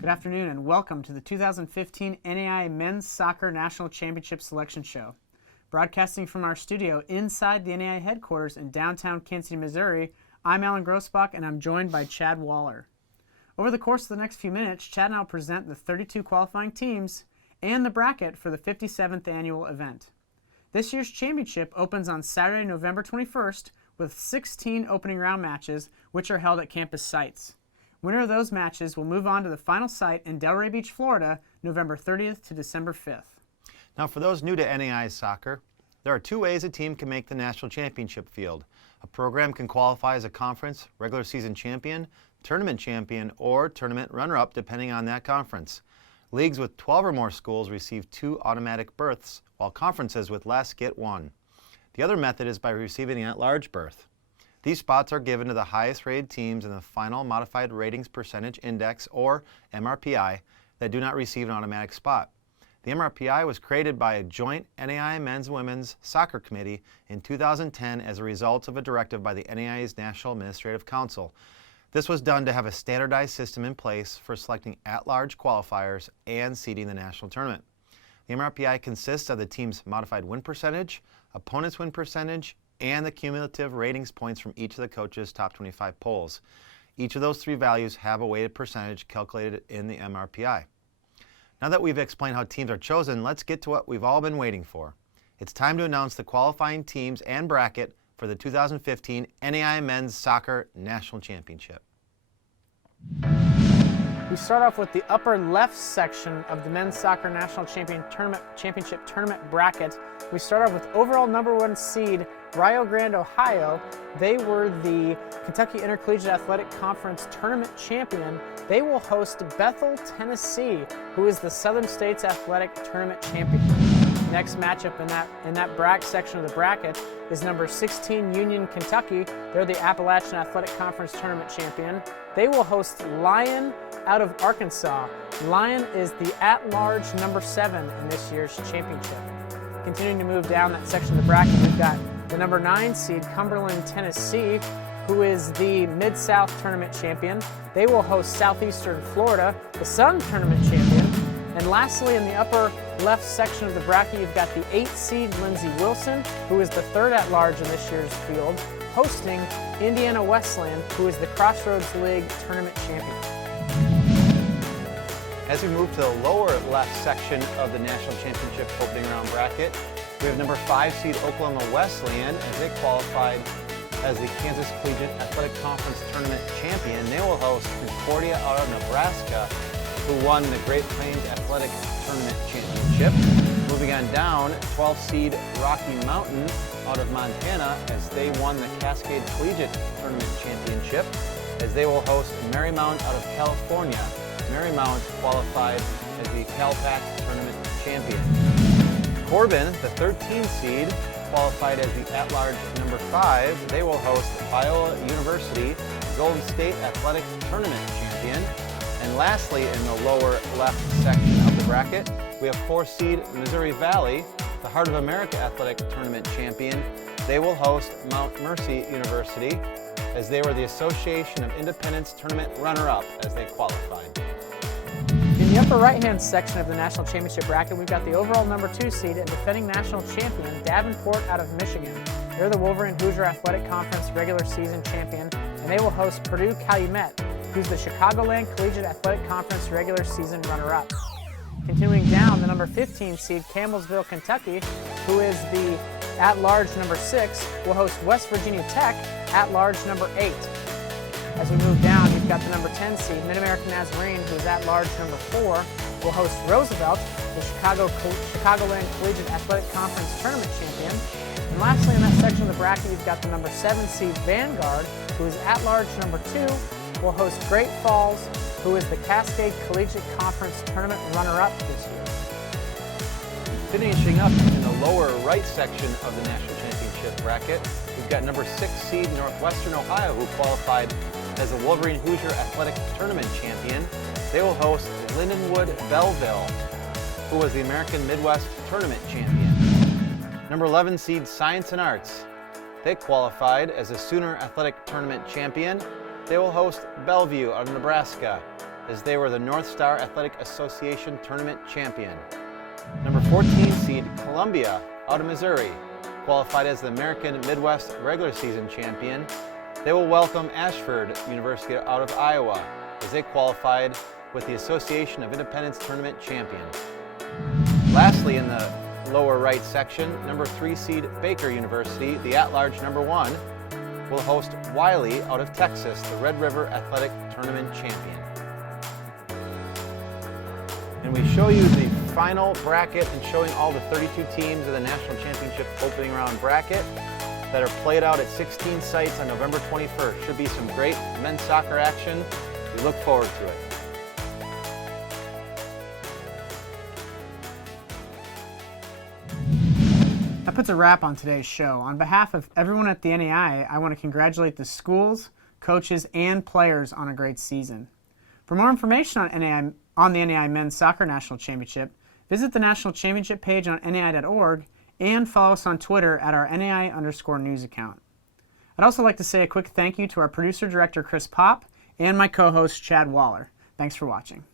Good afternoon and welcome to the 2015 NAIA Men's Soccer National Championship Selection Show. Broadcasting from our studio inside the NAIA headquarters in downtown Kansas City, Missouri, I'm Alan Grossbach and I'm joined by Chad Waller. Over the course of the next few minutes, Chad and I will present the 32 qualifying teams and the bracket for the 57th annual event. This year's championship opens on Saturday, November 21st with 16 opening round matches, which are held at campus sites. Winner of those matches will move on to the final site in Delray Beach, Florida, November 30th to December 5th. Now, for those new to NAIA soccer, there are two ways a team can make the national championship field. A program can qualify as a conference, regular season champion, tournament champion, or tournament runner-up, depending on that conference. Leagues with 12 or more schools receive 2 automatic berths, while conferences with less get 1. The other method is by receiving an at-large berth. These spots are given to the highest rated teams in the final Modified Ratings Percentage Index, or MRPI, that do not receive an automatic spot. The MRPI was created by a joint NAIA Men's and Women's Soccer Committee in 2010 as a result of a directive by the NAIA's National Administrative Council. This was done to have a standardized system in place for selecting at-large qualifiers and seeding the national tournament. The MRPI consists of the team's modified win percentage, opponent's win percentage, and the cumulative ratings points from each of the coaches' top 25 polls. Each of those 3 values have a weighted percentage calculated in the MRPI. Now that we've explained how teams are chosen, let's get to what we've all been waiting for. It's time to announce the qualifying teams and bracket for the 2015 NAIA Men's Soccer National Championship. We start off with the upper left section of the Men's Soccer National Championship Tournament bracket. We start off with overall number 1 seed Rio Grande, Ohio. They were the Kentucky Intercollegiate Athletic Conference Tournament champion. They will host Bethel, Tennessee, who is the Southern States Athletic Tournament champion. Next matchup in that section of the bracket is number 16 Union, Kentucky. They're the Appalachian Athletic Conference Tournament champion. They will host Lyon out of Arkansas. Lyon is the at-large number 7 in this year's championship. Continuing to move down that section of the bracket, we've got the number 9 seed Cumberland, Tennessee, who is the Mid-South Tournament champion. They will host Southeastern Florida, the Sun Tournament champion. And lastly, in the upper left section of the bracket, you've got the 8 seed Lindsey Wilson, who is the 3rd at-large in this year's field, hosting Indiana Wesleyan, who is the Crossroads League Tournament champion. As we move to the lower left section of the National Championship opening round bracket, we have number 5 seed Oklahoma Wesleyan as they qualified as the Kansas Collegiate Athletic Conference Tournament champion. They will host Concordia out of Nebraska, who won the Great Plains Athletic Tournament Championship. Moving on down, 12 seed Rocky Mountain out of Montana as they won the Cascade Collegiate Tournament Championship, as they will host Marymount out of California. Marymount qualified as the CalPAC Tournament champion. Corbin, the 13 seed, qualified as the at-large number 5. They will host Iowa University Golden State Athletic Tournament champion. And lastly, in the lower left section of the bracket, we have 4 seed Missouri Valley, the Heart of America Athletic Tournament champion. They will host Mount Mercy University as they were the Association of Independence Tournament runner-up as they qualified. In the upper right-hand section of the National Championship bracket, we've got the overall number 2 seed and defending national champion Davenport out of Michigan. They're the Wolverine Hoosier Athletic Conference regular season champion, and they will host Purdue Calumet, who's the Chicagoland Collegiate Athletic Conference regular season runner-up. Continuing down, the number 15 seed Campbellsville, Kentucky, who is the at-large number 6, will host West Virginia Tech, at-large number 8. As we move down, you've got the number 10 seed Mid-American Nazarene, who is at-large number 4, will host Roosevelt, the Chicagoland Collegiate Athletic Conference Tournament champion. And lastly, in that section of the bracket, you've got the number 7 seed Vanguard, who is at-large number 2, will host Great Falls, who is the Cascade Collegiate Conference Tournament runner-up this year. Finishing up in the lower right section of the National Championship bracket, we've got number 6 seed Northwestern Ohio, who qualified as the Wolverine Hoosier Athletic Tournament champion. They will host Lindenwood Belleville, who was the American Midwest Tournament champion. Number 11 seed Science and Arts. They qualified as a Sooner Athletic Tournament champion. they will host Bellevue out of Nebraska, as they were the North Star Athletic Association Tournament champion. Number 14 seed Columbia out of Missouri qualified as the American Midwest regular season champion. They will welcome Ashford University out of Iowa, as they qualified with the Association of Independence Tournament champion. Lastly, in the lower right section, number 3 seed Baker University, the at-large number 1, will host Wiley out of Texas, the Red River Athletic Tournament champion. And we show you the final bracket and showing all the 32 teams of the National Championship opening round bracket that are played out at 16 sites on November 21st. Should be some great men's soccer action. We look forward to it. That puts a wrap on today's show. On behalf of everyone at the NAIA, I want to congratulate the schools, coaches, and players on a great season. For more information on the NAIA Men's Soccer National Championship, visit the National Championship page on NAIA.org and follow us on Twitter at our NAIA_news account. I'd also like to say a quick thank you to our producer-director Chris Popp and my co-host Chad Waller. Thanks for watching.